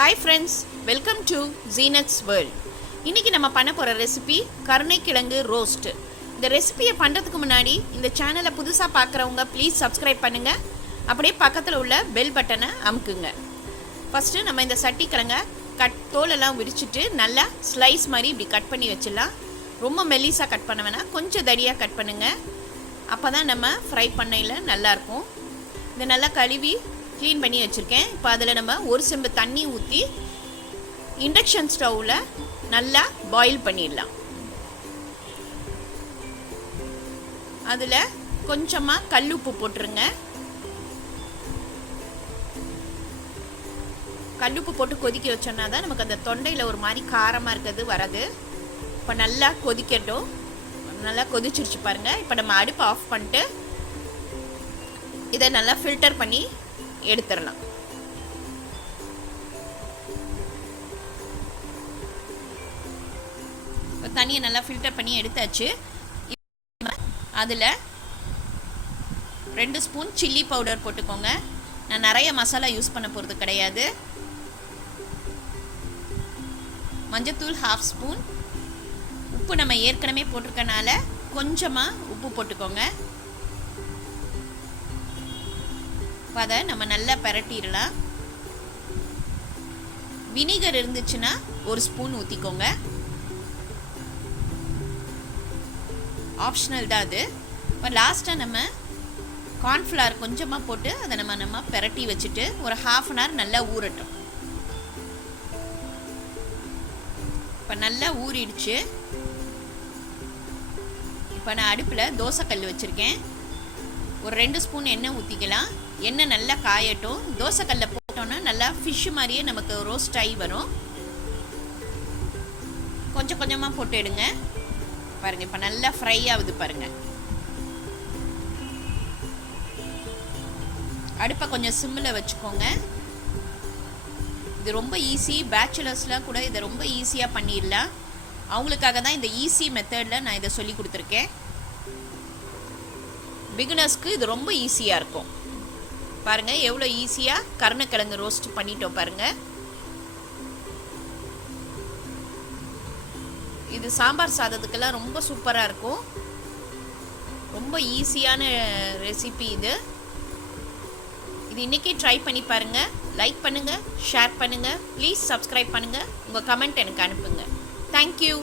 Hi friends, welcome to Zeenath's world. இன்னைக்கு நம்ம பண்ண போற ரெசிபி கருணை கிழங்கு ரோஸ்ட். இந்த ரெசிபியை பண்றதுக்கு முன்னாடி இந்த சேனலை புதுசா பார்க்கறவங்க ப்ளீஸ் சப்ஸ்கிரைப் பண்ணுங்க. அப்படியே பக்கத்துல உள்ள பெல் பட்டனை அமுக்குங்க. ஃபர்ஸ்ட் நம்ம இந்த சட்டி கிழங்க தோலெல்லாம் விரிச்சிட்டு நல்லா ஸ்லைஸ் மாதிரி இப்படி கட் பண்ணி வச்சிடலாம். ரொம்ப மெல்லிசா கட் பண்ண வேணாம், கொஞ்சம் தடியா கட் பண்ணுங்க. அப்பதான் நம்ம ஃப்ரை பண்ணையில நல்லா இருக்கும். இதை நல்லா கழுவி க்ளீன் பண்ணி வச்சுருக்கேன். இப்போ அதில் நம்ம ஒரு செம்பு தண்ணி ஊற்றி இண்டக்ஷன் ஸ்டவ்வில் நல்லா பாயில் பண்ணிடலாம். அதில் கொஞ்சமாக கல்லுப்பு போட்டுருங்க. கல்லுப்பு போட்டு கொதிக்க வச்சோன்னா தான் நமக்கு அந்த தொண்டையில் ஒரு மாதிரி காரமாக இருக்கிறது வராது. இப்போ நல்லா கொதிக்கட்டும். நல்லா கொதிச்சிருச்சு பாருங்கள். இப்போ நம்ம அடுப்பு ஆஃப் பண்ணிட்டு இதை நல்லா ஃபில்டர் பண்ணி எடுத்துடலாம். தண்ணியை நல்லா ஃபில்டர் பண்ணி எடுத்தாச்சு. அதில் 2 ஸ்பூன் சில்லி பவுடர் போட்டுக்கோங்க. நான் நிறைய மசாலா யூஸ் பண்ண போகிறது கிடையாது. மஞ்சத்தூள் 1/2 ஸ்பூன். உப்பு நம்ம ஏற்கனவே போட்டிருக்கனால கொஞ்சமாக உப்பு போட்டுக்கோங்க. அதை நம்ம நல்லா பரட்டிடலாம். வினிகர் இருந்துச்சுன்னா 1 ஸ்பூன் ஊற்றிக்கோங்க. ஆப்ஷனல் தான் அது. இப்போ லாஸ்ட்டாக நம்ம கார்ன்ஃப்ளவர் கொஞ்சமாக போட்டு அதை நம்ம பரட்டி வச்சுட்டு ஒரு 1/2 அன் ஹவர் நல்லா ஊறட்டும். இப்போ நல்லா ஊறிடுச்சு. இப்போ நான் அடுப்பில் தோசைக்கல் வச்சுருக்கேன். ஒரு 2 ஸ்பூன் எண்ணெய் ஊற்றிக்கலாம். எண்ணெய் நல்லா காயட்டும். தோசைக்கல்ல போட்டோன்னா நல்லா ஃபிஷ் மாதிரியே நமக்கு ரோஸ்ட் ஆகி வரும். கொஞ்சம் கொஞ்சமாக போட்டு எடுங்க. பாருங்கள், இப்போ நல்லா ஃப்ரை ஆகுது பாருங்கள். அடுப்பை கொஞ்சம் சிம்மில் வச்சுக்கோங்க. இது ரொம்ப ஈஸி. பேச்சுலர்ஸ்லாம் கூட இதை ரொம்ப ஈஸியாக பண்ணிடலாம். அவங்களுக்காக தான் இந்த ஈஸி மெத்தடில் நான் இதை சொல்லி கொடுத்துருக்கேன். பிகினர்ஸ்க்கு இது ரொம்ப ஈஸியாக இருக்கும். பாருங்கள் எவ்வளோ ஈஸியாக கருணைக்கிழங்கு ரோஸ்ட் பண்ணிட்டோம் பாருங்கள். இது சாம்பார் சாதத்துக்கெல்லாம் ரொம்ப சூப்பராக இருக்கும். ரொம்ப ஈஸியான ரெசிபி இது. இது இன்றைக்கி ட்ரை பண்ணி பாருங்கள். லைக் பண்ணுங்கள், ஷேர் பண்ணுங்கள், ப்ளீஸ் சப்ஸ்கிரைப் பண்ணுங்கள். உங்கள் கமெண்ட் எனக்கு அனுப்புங்க. தேங்க்யூ.